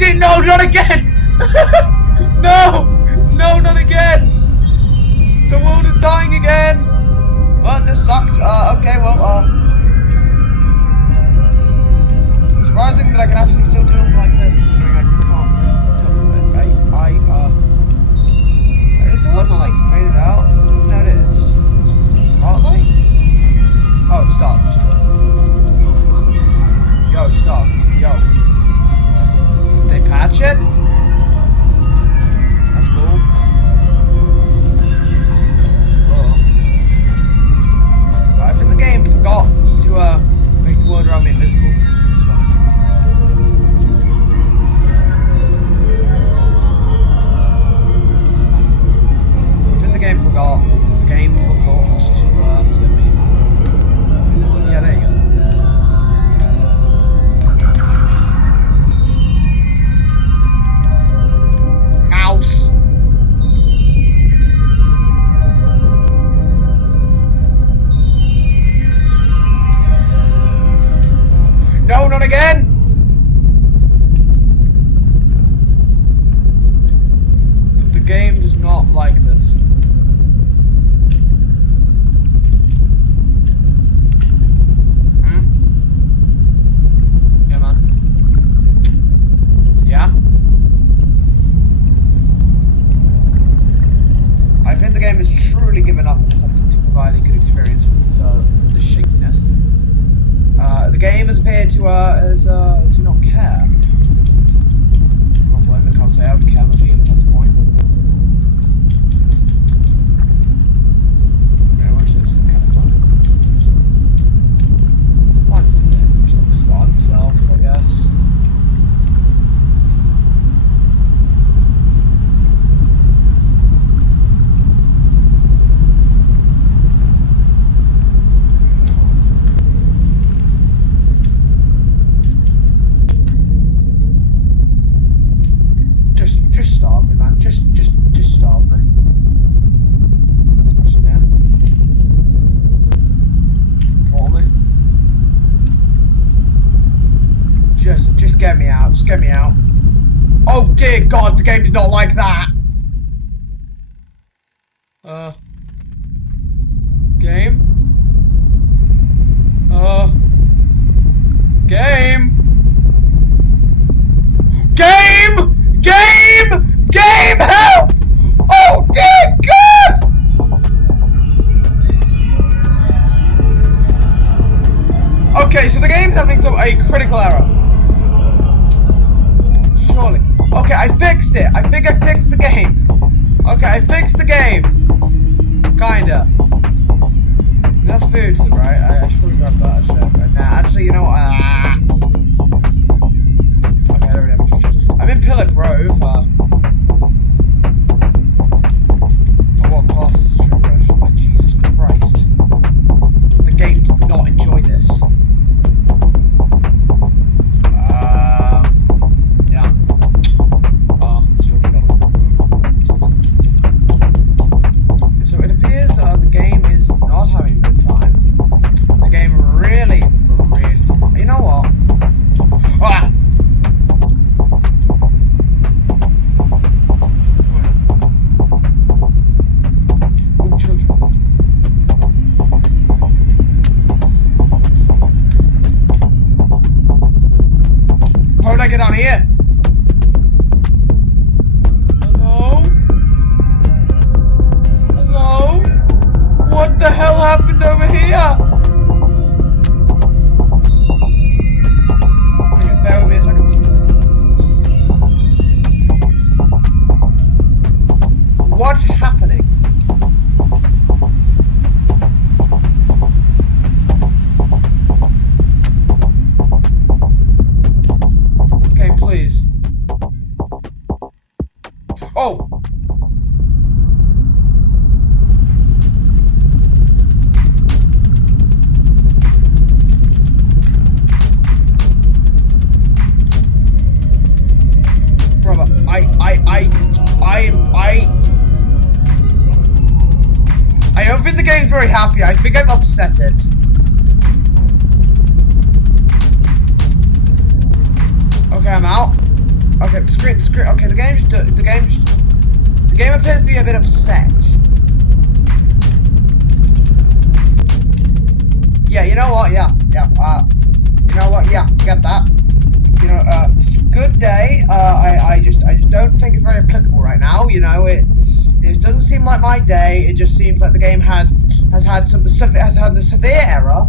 No, not again! No! No, not again! The world is dying again! Well, this sucks. Okay, well, surprising that I can actually still do them like this, considering I can't. Is the world not, like, faded out? No, it is. Partly? Oh, it stopped. Yo, it stopped. Yo. Did they patch it? That's cool. I think the game forgot to make the world around me invisible. It's fine. I think the game forgot. The game forgot to me. Yeah, there you go. Mouse. No, not again! The game does not like this. Yeah, man. Yeah? I think the game has truly given up attempting to provide a good experience with this shakiness. The game has appeared to do not care. I can't say I would care much either, that's the point. Yeah, watch this, it's kind of fun. Why does it just start himself, I guess? Just starve me, man. Just starve me. Actually, no. Pour me. Just get me out. Just get me out. Oh dear God, the game did not like that. Game. Game. Game. Game, help! Oh dear God! Okay, so the game's having a critical error. Surely. Okay, I fixed it. I think I fixed the game. Okay, I fixed the game. Kinda. That's food to the right. I should probably grab that. Nah, actually, you know what? Okay, I don't really have a choice. I'm in Pillar Grove. What cost? Like, Jesus Christ. The game did not enjoy this. Yeah. So it appears the game is not having a good time. The game really, you know what? Ah! How did I get down here? Hello? Hello? What the hell happened over here? Okay, bear with me a second. What's happening? Please. Oh! Brother, I don't think the game's very happy. I think I've upset it. Okay, I'm out. Okay, the screen. Okay, the game appears to be a bit upset. Yeah, you know what? Yeah. You know what? Yeah, forget that. You know, good day. I just don't think it's very applicable right now. You know, it doesn't seem like my day. It just seems like the game has had a severe error.